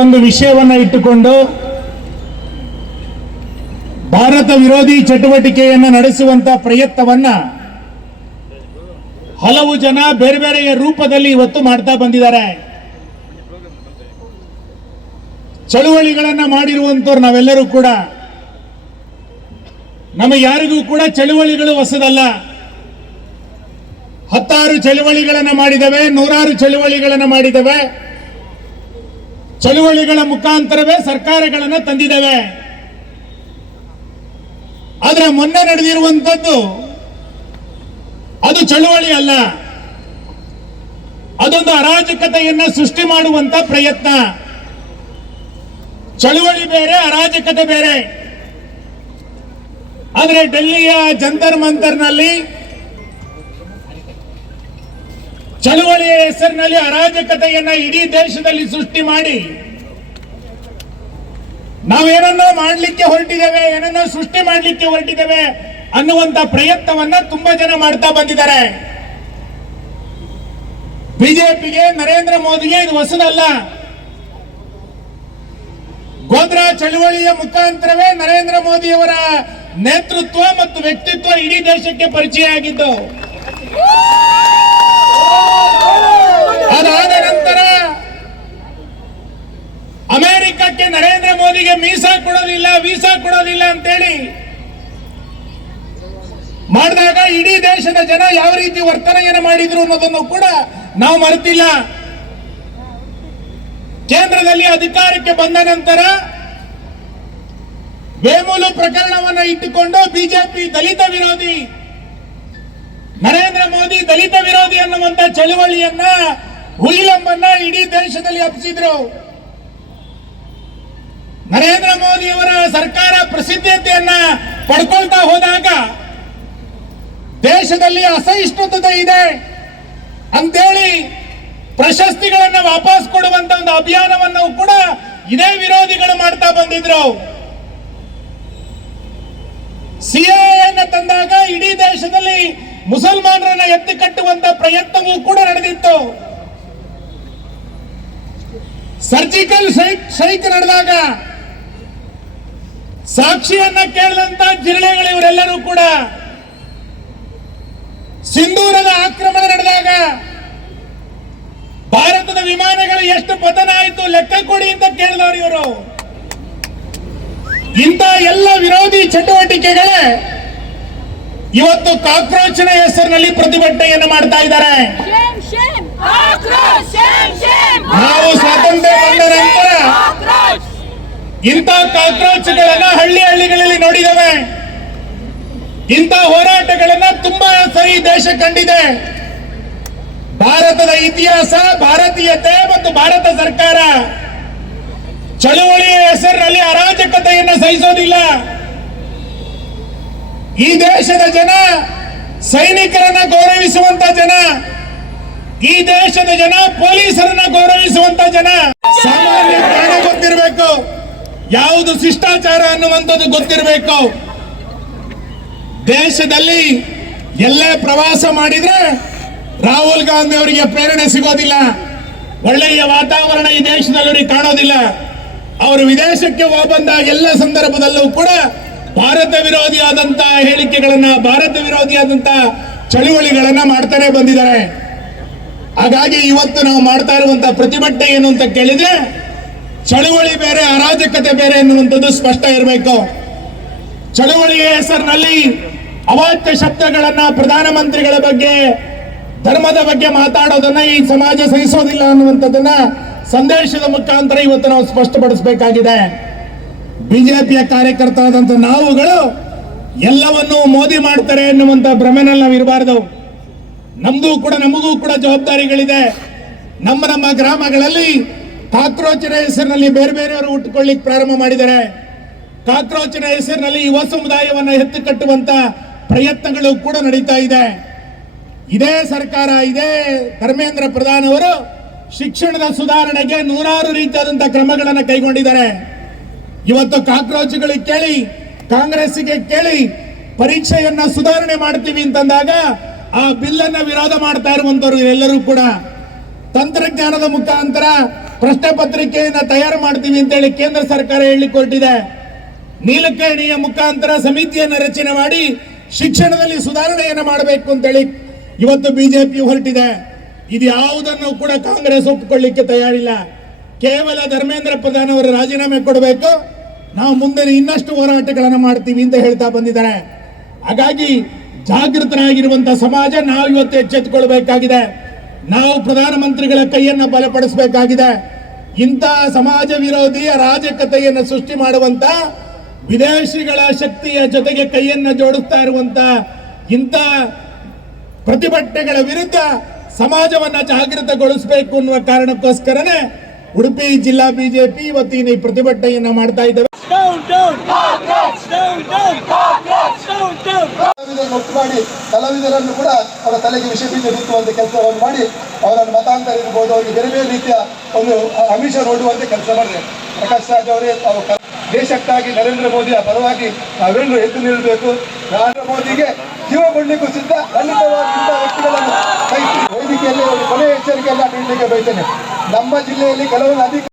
ಒಂದು ವಿಷಯವನ್ನ ಇಟ್ಟುಕೊಂಡು ಭಾರತ ವಿರೋಧಿ ಚಟುವಟಿಕೆಯನ್ನು ನಡೆಸುವಂತ ಪ್ರಯತ್ನವನ್ನ ಹಲವು ಜನ ಬೇರೆ ಬೇರೆಯ ರೂಪದಲ್ಲಿ ಇವತ್ತು ಮಾಡ್ತಾ ಬಂದಿದ್ದಾರೆ. ಚಳುವಳಿಗಳನ್ನ ಮಾಡಿರುವಂತವ್ರು ನಾವೆಲ್ಲರೂ ಕೂಡ, ನಮ್ಮ ಯಾರಿಗೂ ಕೂಡ ಚಳುವಳಿಗಳು ಹೊಸದಲ್ಲ. ಹತ್ತಾರು ಚಳುವಳಿಗಳನ್ನ ಮಾಡಿದವೆ, ನೂರಾರು ಚಳುವಳಿಗಳನ್ನ ಮಾಡಿದವೆ. ಚಳುವಳಿಗಳ ಮುಖಾಂತರವೇ ಸರ್ಕಾರಗಳನ್ನು ತಂದಿದ್ದೇವೆ. ಆದ್ರೆ ಮೊನ್ನೆ ನಡೆದಿರುವಂತದ್ದು ಅದು ಚಳುವಳಿ ಅಲ್ಲ, ಅದೊಂದು ಅರಾಜಕತೆಯನ್ನ ಸೃಷ್ಟಿ ಮಾಡುವಂತ ಪ್ರಯತ್ನ. ಚಳುವಳಿ ಬೇರೆ, ಅರಾಜಕತೆ ಬೇರೆ. ಆದ್ರೆ ಡೆಲ್ಲಿಯ ಜಂತರ್ ಮಂತರ್ನಲ್ಲಿ ಚಳುವಳಿಯ ಹೆಸರಿನಲ್ಲಿ ಅರಾಜಕತೆಯನ್ನ ಇಡೀ ದೇಶದಲ್ಲಿ ಸೃಷ್ಟಿ ಮಾಡಿ ನಾವೇನನ್ನೋ ಮಾಡಲಿಕ್ಕೆ ಹೊರಟಿದ್ದೇವೆ, ಏನನ್ನೋ ಸೃಷ್ಟಿ ಮಾಡಲಿಕ್ಕೆ ಹೊರಟಿದ್ದೇವೆ ಅನ್ನುವಂತ ಪ್ರಯತ್ನವನ್ನ ತುಂಬಾ ಜನ ಮಾಡ್ತಾ ಬಂದಿದ್ದಾರೆ. ಬಿಜೆಪಿಗೆ, ನರೇಂದ್ರ ಮೋದಿಗೆ ಇದು ಹೊಸದಲ್ಲ. ಗೋಧ್ರಾ ಚಳುವಳಿಯ ಮುಖಾಂತರವೇ ನರೇಂದ್ರ ಮೋದಿಯವರ ನೇತೃತ್ವ ಮತ್ತು ವ್ಯಕ್ತಿತ್ವ ಇಡೀ ದೇಶಕ್ಕೆ ಪರಿಚಯ ಆಗಿದ್ದು. ಅದಾದ ನಂತರ ಅಮೆರಿಕಕ್ಕೆ ನರೇಂದ್ರ ಮೋದಿಗೆ ವೀಸಾ ಕೊಡೋದಿಲ್ಲ ಅಂತೇಳಿ ಮಾಡಿದಾಗ ಇಡೀ ದೇಶದ ಜನ ಯಾವ ರೀತಿ ವರ್ತನೆಯನ್ನು ಮಾಡಿದ್ರು ಅನ್ನೋದನ್ನು ಕೂಡ ನಾವು ಮರೆತಿಲ್ಲ. ಕೇಂದ್ರದಲ್ಲಿ ಅಧಿಕಾರಕ್ಕೆ ಬಂದ ನಂತರ ವೇಮೂಲು ಪ್ರಕರಣವನ್ನು ಇಟ್ಟುಕೊಂಡು ಬಿಜೆಪಿ ದಲಿತ ವಿರೋಧಿ, ನರೇಂದ್ರ ಮೋದಿ ದಲಿತ ವಿರೋಧಿ ಅನ್ನುವಂತ ಚಳುವಳಿಯನ್ನ, ಹುಯಿಲಂಬನ್ನ ಇಡೀ ದೇಶದಲ್ಲಿ ಹಬ್ಬಿಸಿದ್ರು. ನರೇಂದ್ರ ಮೋದಿಯವರ ಸರ್ಕಾರ ಪ್ರಸಿದ್ಧತೆಯನ್ನ ಪಡ್ಕೊಳ್ತಾ ಹೋದಾಗ ದೇಶದಲ್ಲಿ ಅಸಹಿಷ್ಣುತೆ ಇದೆ ಅಂತೇಳಿ ಪ್ರಶಸ್ತಿಗಳನ್ನ ವಾಪಸ್ ಕೊಡುವಂತ ಒಂದು ಅಭಿಯಾನವನ್ನು ಕೂಡ ಇದೇ ವಿರೋಧಿಗಳು ಮಾಡ್ತಾ ಬಂದಿದ್ರು. ಸಿಎಎ ತಂದಾಗ ಇಡೀ ದೇಶದಲ್ಲಿ ಮುಸಲ್ಮಾನರನ್ನ ಎತ್ತಿ ಕಟ್ಟುವಂತ ಪ್ರಯತ್ನವೂ ಕೂಡ ನಡೆದಿತ್ತು. ಸರ್ಜಿಕಲ್ ಸ್ಟ್ರೈಕ್ ನಡೆದಾಗ ಸಾಕ್ಷಿಯನ್ನ ಕೇಳಿದಂತ ಜಿರಳೆಗಳು ಇವರೆಲ್ಲರೂ ಕೂಡ, ಸಿಂಧೂರದ ಆಕ್ರಮಣ ನಡೆದಾಗ ಭಾರತದ ವಿಮಾನಗಳು ಎಷ್ಟು ಪತನ ಆಯಿತು ಲೆಕ್ಕ ಕೊಡಿ ಅಂತ ಕೇಳಿದವರು ಇವರು. ಇಂಥ ಎಲ್ಲ ವಿರೋಧಿ ಚಟುವಟಿಕೆಗಳೇ ಇವತ್ತು ಕಾಕ್ರೋಚ್ನ ಹೆಸರಿನಲ್ಲಿ ಪ್ರತಿಭಟನೆಯನ್ನು ಮಾಡ್ತಾ ಇದ್ದಾರೆ. ನಾವು ಸ್ವಾತಂತ್ರ್ಯ ಬಂದ ನಂತರ ಇಂಥ ಕಾಕ್ರೋಚ್ಗಳನ್ನ ಹಳ್ಳಿಗಳಲ್ಲಿ ನೋಡಿದ್ದೇವೆ. ಇಂಥ ಹೋರಾಟಗಳನ್ನ ತುಂಬಾ ಸರಿ ದೇಶ ಕಂಡಿದೆ. ಭಾರತದ ಇತಿಹಾಸ, ಭಾರತೀಯತೆ ಮತ್ತು ಭಾರತ ಸರ್ಕಾರ ಚಳುವಳಿಯ ಹೆಸರಿನಲ್ಲಿ ಅರಾಜಕತೆಯನ್ನು ಸಹಿಸೋದಿಲ್ಲ. ಈ ದೇಶದ ಜನ ಸೈನಿಕರನ್ನ ಗೌರವಿಸುವಂತ ಜನ, ಈ ದೇಶದ ಜನ ಪೊಲೀಸರನ್ನ ಗೌರವಿಸುವಂತ ಜನ. ಸಾಮಾನ್ಯ ಜ್ಞಾನ ಗೊತ್ತಿರಬೇಕು, ಯಾವುದು ಶಿಷ್ಟಾಚಾರ ಅನ್ನುವಂಥದ್ದು ಗೊತ್ತಿರಬೇಕು. ದೇಶದಲ್ಲಿ ಎಲ್ಲೇ ಪ್ರವಾಸ ಮಾಡಿದ್ರೆ ರಾಹುಲ್ ಗಾಂಧಿ ಅವರಿಗೆ ಪ್ರೇರಣೆ ಸಿಗೋದಿಲ್ಲ, ಒಳ್ಳೆಯ ವಾತಾವರಣ ಈ ದೇಶದಲ್ಲಿ ಅವರಿಗೆ ಕಾಣೋದಿಲ್ಲ. ಅವರು ವಿದೇಶಕ್ಕೆ ಹೋಗ್ಬಂದಾಗ ಎಲ್ಲ ಸಂದರ್ಭದಲ್ಲೂ ಕೂಡ ಭಾರತ ವಿರೋಧಿಯಾದಂತ ಹೇಳಿಕೆಗಳನ್ನ, ಭಾರತ ವಿರೋಧಿಯಾದಂತ ಚಳುವಳಿಗಳನ್ನ ಮಾಡ್ತಾನೆ ಬಂದಿದ್ದಾರೆ. ಹಾಗಾಗಿ ಇವತ್ತು ನಾವು ಮಾಡ್ತಾ ಇರುವಂತಹ ಪ್ರತಿಭಟನೆ ಏನು ಅಂತ ಕೇಳಿದ್ರೆ, ಚಳುವಳಿ ಬೇರೆ, ಅರಾಜಕತೆ ಬೇರೆ ಎನ್ನುವಂಥದ್ದು ಸ್ಪಷ್ಟ ಇರಬೇಕು. ಚಳುವಳಿಯ ಹೆಸರಿನಲ್ಲಿ ಅವಾಚ್ಯ ಶಬ್ದಗಳನ್ನ, ಪ್ರಧಾನಮಂತ್ರಿಗಳ ಬಗ್ಗೆ, ಧರ್ಮದ ಬಗ್ಗೆ ಮಾತಾಡೋದನ್ನ ಈ ಸಮಾಜ ಸಹಿಸೋದಿಲ್ಲ ಅನ್ನುವಂಥದ್ದನ್ನ ಸಂದೇಶದ ಮುಖಾಂತರ ಇವತ್ತು ನಾವು ಸ್ಪಷ್ಟಪಡಿಸಬೇಕಾಗಿದೆ. ಬಿಜೆಪಿಯ ಕಾರ್ಯಕರ್ತರಾದಂತ ನಾವುಗಳು ಎಲ್ಲವನ್ನೂ ಮೋದಿ ಮಾಡ್ತಾರೆ ಎನ್ನುವಂತ ಭ್ರಮೆನಲ್ಲಿ ನಾವು ಇರಬಾರದು. ನಮಗೂ ಕೂಡ ಜವಾಬ್ದಾರಿಗಳಿದೆ. ನಮ್ಮ ಗ್ರಾಮಗಳಲ್ಲಿ ಕಾಕ್ರೋಚಿನ ಹೆಸರಿನಲ್ಲಿ ಬೇರೆ ಬೇರೆಯವರು ಹುಟ್ಟುಕೊಳ್ಳಿಕ್ಕೆ ಪ್ರಾರಂಭ ಮಾಡಿದ್ದಾರೆ. ಕಾಕ್ರೋಚಿನ ಹೆಸರಿನಲ್ಲಿ ಯುವ ಸಮುದಾಯವನ್ನು ಎತ್ತು ಕಟ್ಟುವಂತ ಪ್ರಯತ್ನಗಳು ಕೂಡ ನಡೀತಾ ಇದೆ. ಇದೇ ಸರ್ಕಾರ, ಇದೇ ಧರ್ಮೇಂದ್ರ ಪ್ರಧಾನ್ ಅವರು ಶಿಕ್ಷಣದ ಸುಧಾರಣೆಗೆ ನೂರಾರು ರೀತಿಯಾದಂತಹ ಕ್ರಮಗಳನ್ನು ಕೈಗೊಂಡಿದ್ದಾರೆ. ಇವತ್ತು ಕಾಕ್ರೋಚ್ಗಳಿಗೆ ಕೇಳಿ, ಕಾಂಗ್ರೆಸ್ಗೆ ಕೇಳಿ ಪರೀಕ್ಷೆಯನ್ನ ಸುಧಾರಣೆ ಮಾಡ್ತೀವಿ ಅಂತಂದಾಗ ಆ ಬಿಲ್ ಅನ್ನ ವಿರೋಧ ಮಾಡ್ತಾ ಇರುವಂತವರು ಎಲ್ಲರೂ ಕೂಡ ತಂತ್ರಜ್ಞಾನದ ಮುಖಾಂತರ ಪ್ರಶ್ನೆ ಪತ್ರಿಕೆಯನ್ನು ತಯಾರು ಮಾಡ್ತೀವಿ ಅಂತೇಳಿ ಕೇಂದ್ರ ಸರ್ಕಾರ ಹೇಳಿಕ್ಕೆ ಹೊರಟಿದೆ. ನೀಲಕರಣಿಯ ಮುಖಾಂತರ ಸಮಿತಿಯನ್ನು ರಚನೆ ಮಾಡಿ ಶಿಕ್ಷಣದಲ್ಲಿ ಸುಧಾರಣೆಯನ್ನು ಮಾಡಬೇಕು ಅಂತೇಳಿ ಇವತ್ತು ಬಿಜೆಪಿ ಹೊರಟಿದೆ. ಇದು ಯಾವುದನ್ನು ಕೂಡ ಕಾಂಗ್ರೆಸ್ ಒಪ್ಪಿಕೊಳ್ಳಿಕ್ಕೆ ತಯಾರಿಲ್ಲ. ಕೇವಲ ಧರ್ಮೇಂದ್ರ ಪ್ರಧಾನ್ ಅವರು ರಾಜೀನಾಮೆ ಕೊಡಬೇಕು, ನಾವು ಮುಂದೆ ಇನ್ನಷ್ಟು ಹೋರಾಟಗಳನ್ನು ಮಾಡ್ತೀವಿ ಅಂತ ಹೇಳ್ತಾ ಬಂದಿದ್ದಾರೆ. ಹಾಗಾಗಿ ಜಾಗೃತರಾಗಿರುವಂತಹ ಸಮಾಜ ನಾವು ಇವತ್ತು ಎಚ್ಚೆತ್ತುಕೊಳ್ಬೇಕಾಗಿದೆ. ನಾವು ಪ್ರಧಾನಮಂತ್ರಿಗಳ ಕೈಯನ್ನು ಬಲಪಡಿಸಬೇಕಾಗಿದೆ. ಇಂತಹ ಸಮಾಜ ವಿರೋಧಿ ಅರಾಜಕತೆಯನ್ನು ಸೃಷ್ಟಿ ಮಾಡುವಂತ ವಿದೇಶಿಗಳ ಶಕ್ತಿಯ ಜೊತೆಗೆ ಕೈಯನ್ನು ಜೋಡಿಸ್ತಾ ಇರುವಂತ ಇಂಥ ಪ್ರತಿಭಟನೆಗಳ ವಿರುದ್ಧ ಸಮಾಜವನ್ನ ಜಾಗೃತಗೊಳಿಸಬೇಕು ಅನ್ನುವ ಕಾರಣಕ್ಕೋಸ್ಕರನೇ ಉಡುಪಿ ಜಿಲ್ಲಾ ಬಿಜೆಪಿ ಇವತ್ತಿನ ಈ ಪ್ರತಿಭಟನೆಯನ್ನ ಮಾಡ್ತಾ ಇದ್ದೇವೆ. ಒಟ್ಟು ಮಾಡಿ ಕಲಾವಿದರನ್ನು ಕೂಡ ಅವರ ತಲೆಗೆ ವಿಷ ಬೀಜ ಬಿತ್ತುವಂತ ಕೆಲಸವನ್ನು ಮಾಡಿ ಅವರನ್ನು ಮತಾಂತರ ಇರ್ಬೋದು, ಅವರಿಗೆ ಬೇರೆ ಬೇರೆ ರೀತಿಯ ಒಂದು ಆಮಿಷ ನೋಡುವಂತೆ ಕೆಲಸ ಮಾಡಿದೆ. ಪ್ರಕಾಶ್ ರಾಜ್ ಅವರೇ ದೇಶಕ್ಕಾಗಿ ನರೇಂದ್ರ ಮೋದಿಯ ಪರವಾಗಿ ನಾವೆಲ್ಲರೂ ಎದ್ದು ನಿಲ್ಲಬೇಕು. ನರೇಂದ್ರ ಮೋದಿಗೆ ಜೀವ ಕೊಡಲಿಕ್ಕೂ ಸಿದ್ಧ. ಖಂಡಿತವಾಗಿ ಇಂಥ ವ್ಯಕ್ತಿಗಳನ್ನು ವೇದಿಕೆಯಲ್ಲಿ ಒಂದು ಕೊನೆಯ ಎಚ್ಚರಿಕೆಯನ್ನ ನೀಡಲಿಕ್ಕೆ ಬಯಸ್ತೇನೆ. ನಮ್ಮ ಜಿಲ್ಲೆಯಲ್ಲಿ ಕೆಲವೊಂದು